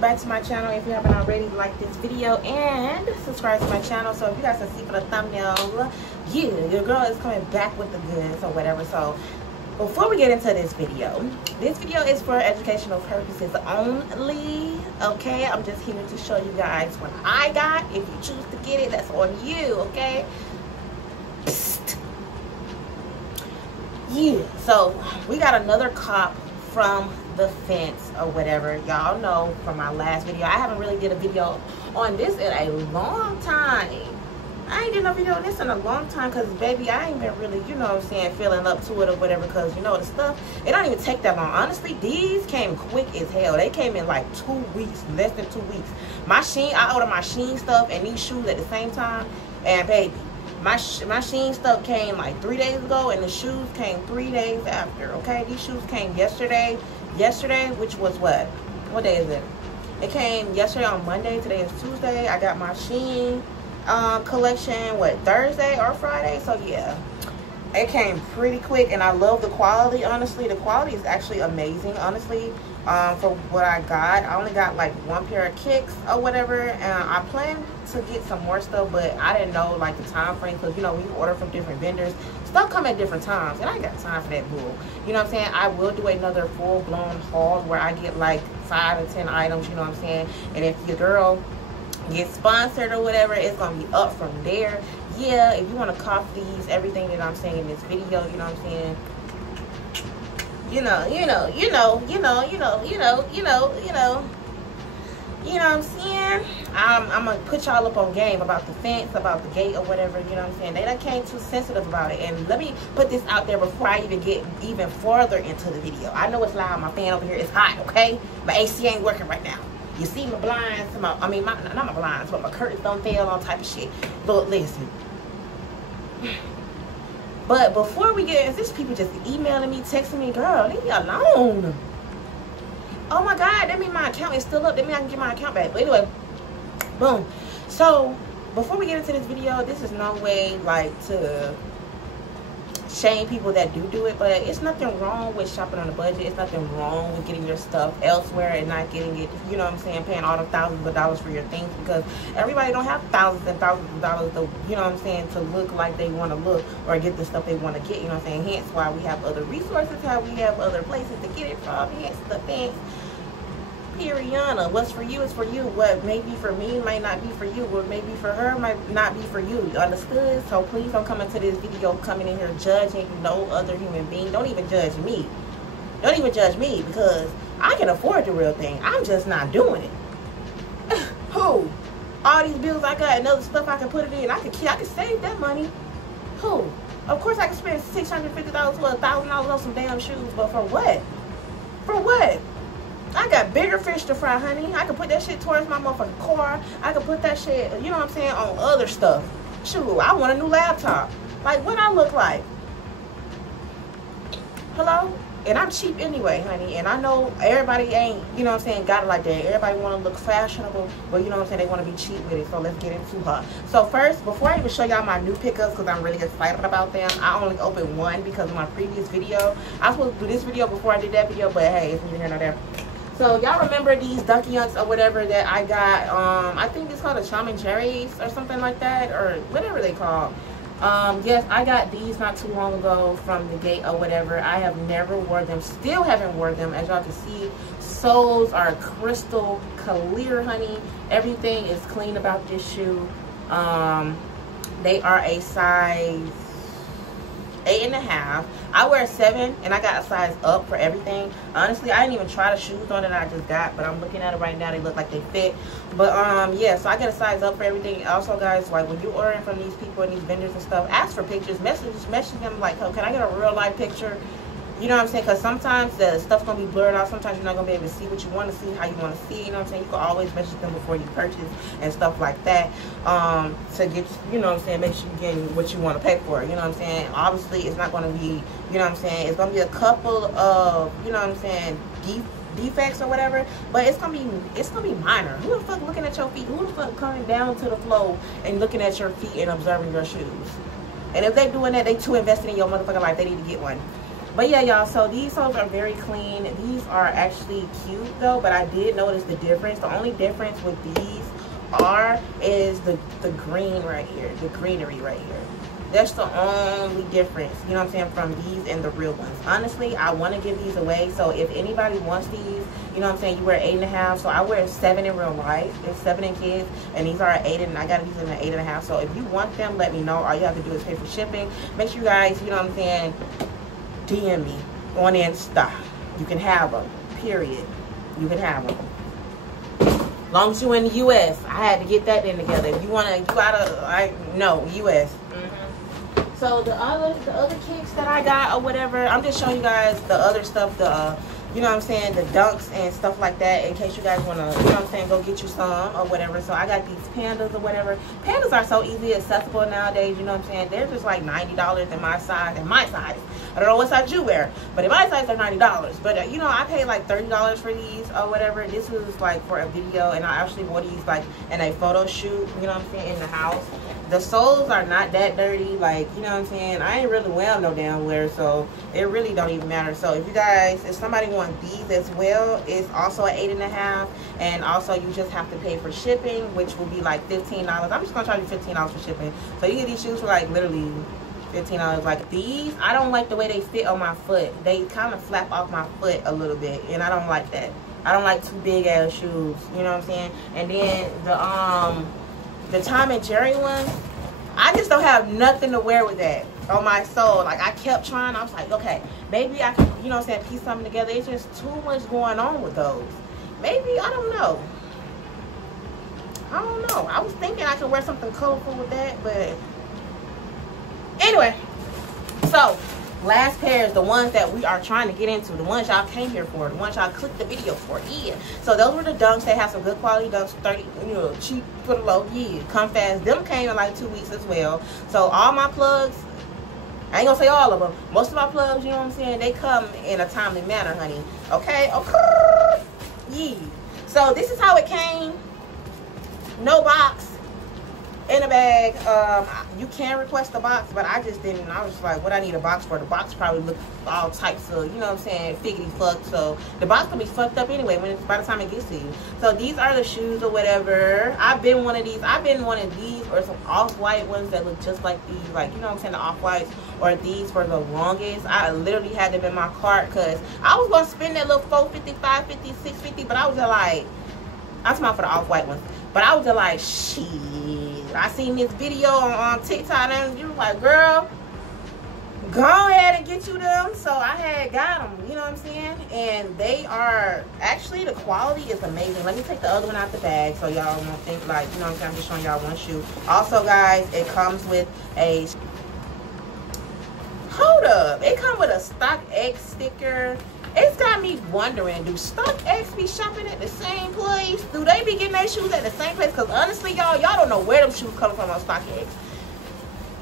welcome back to my channel. If you haven't already, like this video and subscribe to my channel. So if you guys can see for the thumbnail, yeah, your girl is coming back with the goods or whatever. So before we get into this video is for educational purposes only, okay? I'm just here to show you guys what I got. If you choose to get it, that's on you, okay? Psst. Yeah, so we got another cop from the fence or whatever. Y'all know from my last video, I haven't really did a video on this in a long time. I ain't did no video on this in a long time because, baby, I ain't been really, you know what I'm saying, feeling up to it or whatever, because, you know, the stuff, it don't even take that long. Honestly, these came quick as hell. They came in like 2 weeks, less than 2 weeks. I ordered my Shein stuff and these shoes at the same time, and, baby, my Shein stuff came like 3 days ago, and the shoes came 3 days after, okay? These shoes came yesterday, which was what day is it? It came yesterday on Monday. Today is Tuesday. I got my Shein collection, Thursday or Friday? So, yeah. It came pretty quick, and I love the quality, honestly. The quality is actually amazing, honestly. For what I got, I only got like 1 pair of kicks or whatever, and I plan to get some more stuff, but I didn't know like the time frame, because, you know, when you order from different vendors, stuff come at different times, and I ain't got time for that bull. You know what I'm saying? I will do another full-blown haul where I get like 5 to 10 items, you know what I'm saying? And if your girl gets sponsored or whatever, it's gonna be up from there. Yeah, if you want to cop these, everything that I'm saying in this video, you know what I'm saying? You know what I'm saying? I'm gonna put y'all up on game about the fence, about the gate or whatever, you know what I'm saying? They done came too sensitive about it. And let me put this out there before I even get even further into the video. I know it's loud, my fan over here is hot, okay? My AC ain't working right now. You see my blinds, not my blinds, but my curtains don't fail, all type of shit. Look, listen. But before we get into this, people just emailing me, texting me, girl, leave me alone. Oh my God, that means my account is still up. That means I can get my account back. But anyway, boom. So before we get into this video, this is no way like to shame people that do it, but it's nothing wrong with shopping on a budget. It's nothing wrong with getting your stuff elsewhere and not getting it, you know what I'm saying, paying all the thousands of dollars for your things, because everybody don't have thousands and thousands of dollars to, you know what I'm saying, to look like they want to look or get the stuff they want to get, you know what I'm saying? Hence why we have other resources, how we have other places to get it from, hence the things. Periana, what's for you is for you. What may be for me might not be for you. What may be for her might not be for you. Understood? So please don't come into this video coming in here judging no other human being. Don't even judge me. Don't even judge me, because I can afford the real thing. I'm just not doing it. Who? All these bills I got and other stuff I can put it in. I can save that money. Who? Of course I can spend $650 or $1,000 on some damn shoes, but for what? For what? I got bigger fish to fry, honey. I can put that shit towards my motherfucking car. I can put that shit, you know what I'm saying, on other stuff. Shoot, I want a new laptop. Like, what I look like? Hello? And I'm cheap anyway, honey. And I know everybody ain't, you know what I'm saying, got it like that. Everybody want to look fashionable, but you know what I'm saying, they want to be cheap with it. So let's get into her. So first, before I even show y'all my new pickups, because I'm really excited about them, I only opened one because of my previous video. I was supposed to do this video before I did that video, but hey, it's neither here nor there. So y'all remember these Dunky Unks or whatever that I got? I think it's called a Tom and Jerry's or something like that, or whatever they call. Yes, I got these not too long ago from the gate or whatever. I have never wore them, still haven't worn them. As y'all can see, soles are crystal clear, honey. Everything is clean about this shoe. They are a size 8.5. I wear 7, and I got a size up for everything. Honestly, I didn't even try the shoes on that I just got, but I'm looking at it right now. They look like they fit. But yeah, so I get a size up for everything. Also, guys, like when you're ordering from these people and these vendors and stuff, ask for pictures. Message them like, oh, can I get a real life picture? You know what I'm saying? Because sometimes the stuff's going to be blurred out. Sometimes you're not going to be able to see what you want to see, how you want to see. You know what I'm saying? You can always message them before you purchase and stuff like that. To get, you know what I'm saying, make sure you're getting what you want to pay for. You know what I'm saying? Obviously, it's not going to be, you know what I'm saying, it's going to be a couple of, you know what I'm saying, defects or whatever, but it's gonna be minor. Who the fuck looking at your feet? Who the fuck coming down to the floor and looking at your feet and observing your shoes? And if they doing that, they too invested in your motherfucking life. They need to get one. But yeah, y'all, so these soles are very clean. These are actually cute though, but I did notice the difference. The only difference with these is the green right here, the greenery right here. That's the only difference, you know what I'm saying, from these and the real ones. Honestly, I want to give these away. So if anybody wants these, you know what I'm saying, you wear 8.5. So I wear 7 in real life. It's 7 in kids, and these are 8, and I got these in an 8.5. So if you want them, let me know. All you have to do is pay for shipping. Make sure you guys, you know what I'm saying, DM me on Insta. You can have them, period. You can have them. Long as you in the U.S. I had to get that in together. If you want to, you gotta, no, U.S. So the other kicks that I got or whatever, I'm just showing you guys the other stuff, the you know what I'm saying, the dunks and stuff like that, in case you guys want to, you know what I'm saying, go get you some or whatever. So I got these pandas or whatever. Pandas are so easy accessible nowadays, you know what I'm saying. They're just like $90 in my size. I don't know what size you wear, but in my size they're $90. But you know, I paid like $30 for these or whatever. This was like for a video, and I actually wore these like in a photo shoot, you know what I'm saying, in the house. The soles are not that dirty, like, you know what I'm saying. I ain't really wear them no damn where, so it really don't even matter. So if you guys, if somebody wants these as well, it's also an 8.5, and also you just have to pay for shipping, which will be like $15. I'm just gonna charge you $15 for shipping. So you get these shoes for like literally $15. Like these, I don't like the way they fit on my foot. They kind of flap off my foot a little bit, and I don't like that. I don't like too big ass shoes, you know what I'm saying. And then the Tom and Jerry one, I just don't have nothing to wear with that on my soul. Like, I kept trying. I was like, okay, maybe I can, you know what I'm saying, piece something together. It's just too much going on with those. Maybe, I don't know. I don't know. I was thinking I could wear something colorful with that, but anyway. So, last pair is the ones that we are trying to get into, the ones y'all came here for, the ones y'all clicked the video for. Yeah, so those were the dunks. They have some good quality dunks, 30, you know, cheap for the low. Yeah, come fast. Them came in like 2 weeks as well. So all my plugs, I ain't gonna say all of them, most of my plugs, you know what I'm saying, they come in a timely manner, honey. Okay, okay. Yeah, so this is how it came. No box, in a bag. You can request a box, but I just didn't. I was like, what I need a box for? The box probably look all types of, you know what I'm saying, figgity fucked. So the box gonna be fucked up anyway by the time it gets to you. So these are the shoes or whatever. I've been wanting these or some off-white ones that look just like these, like, you know what I'm saying, the off-whites or these for the longest. I literally had them in my cart because I was gonna spend that little $450, $550, $650, but I was just like, I'm talking about for the off-white ones. But I was just like, shit. I seen this video on TikTok, and you were like, girl, go ahead and get you them. So I had got them, you know what I'm saying? And they are, actually, the quality is amazing. Let me take the other one out the bag so y'all won't think like, you know what I'm saying, I'm just showing y'all one shoe. Also, guys, it comes with a, hold up, it comes with a StockX sticker. It's got me wondering, do StockX be shopping at the same place? Do they be getting their shoes at the same place? Because honestly, y'all don't know where them shoes come from on StockX.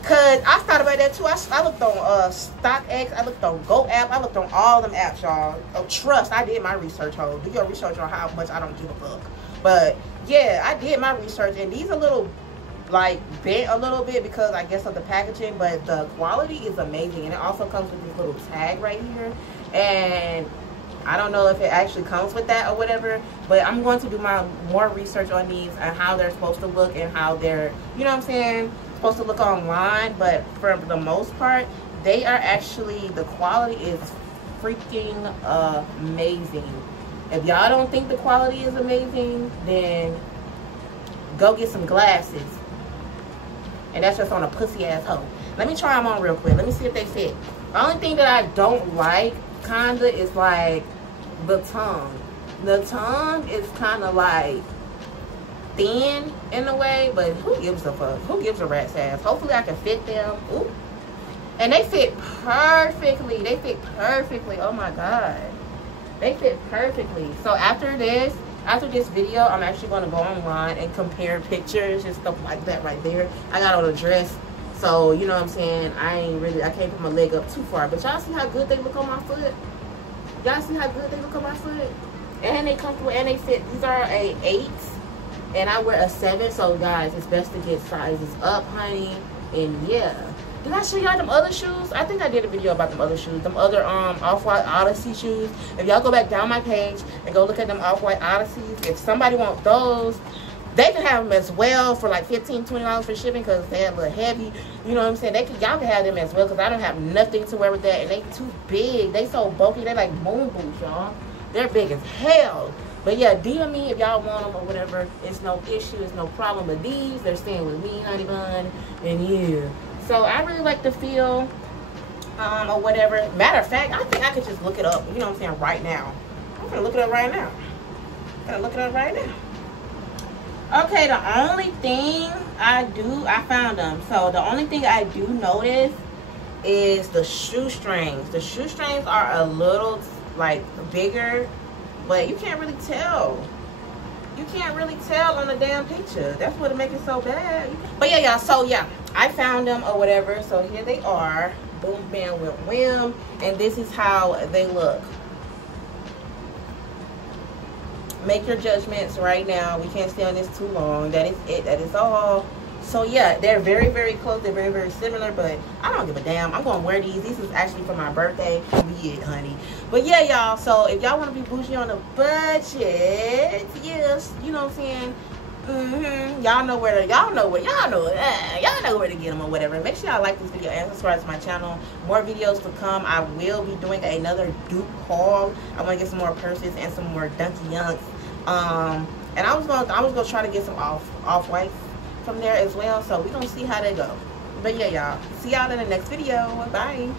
Because I thought about that too. I looked on StockX, I looked on Go app, I looked on all them apps, y'all. Oh, trust, I did my research, ho. Do your research on how much I don't give a fuck. But yeah, I did my research, and these are a little, like, bent a little bit because I guess of the packaging, but the quality is amazing. And it also comes with this little tag right here. And I don't know if it actually comes with that or whatever, but I'm going to do my more research on these and how they're supposed to look and how they're, you know what I'm saying, supposed to look online. But for the most part, they are actually, the quality is freaking amazing. If y'all don't think the quality is amazing, then go get some glasses. And that's just on a pussy ass hoe. Let me try them on real quick. Let me see if they fit. The only thing that I don't like, kinda, is like the tongue. The tongue is kind of like thin in a way, but who gives a fuck? Who gives a rat's ass? Hopefully I can fit them. Ooh. And they fit perfectly. They fit perfectly. Oh my god, they fit perfectly. So after this video, I'm actually going to go online and compare pictures and stuff like that right there. I got on a dress, so you know what I'm saying, I can't put my leg up too far. But y'all see how good they look on my foot? Y'all see how good they look on my foot? And they comfortable and they fit. These are a 8 and I wear a 7. So guys, it's best to get sizes up, honey. And yeah, Did I show y'all them other shoes? I think I did a video about them other shoes. Them other Off-White Odyssey shoes. If y'all go back down my page and go look at them Off-White Odysseys, if somebody wants those, they can have them as well for like $15, $20 for shipping because they're a little heavy. You know what I'm saying? Y'all can have them as well because I don't have nothing to wear with that. And they too big. They so bulky. They like moon boots, y'all. They're big as hell. But yeah, DM me if y'all want them or whatever. It's no issue. It's no problem. But these, they're staying with me, honey bun. And yeah. So I really like the feel or whatever. Matter of fact, I think I could just look it up. You know what I'm saying? Right now. I'm going to look it up right now. Okay, the only thing I found them. So the only thing I do notice is the shoestrings. The shoestrings are a little like bigger, but you can't really tell. You can't really tell on the damn picture. That's what makes it so bad. But yeah, y'all. So yeah, I found them or whatever. So here they are. Boom, bam, whim, whim. And this is how they look. Make your judgments right now. We can't stay on this too long. That is it. That is all. So yeah, they're very, very close. They're very, very similar, but I don't give a damn. I'm gonna wear these. This is actually for my birthday. Be it, honey. But yeah, y'all. So if y'all want to be bougie on a budget, yes, you know what I'm saying. Y'all know where to get them or whatever. Make sure y'all like this video and subscribe to my channel. More videos to come. I will be doing another dupe haul. I want to get some more purses and some more Dunky Yunks. And I was gonna try to get some off-whites from there as well. So we're gonna see how they go. But yeah, y'all. See y'all in the next video. Bye.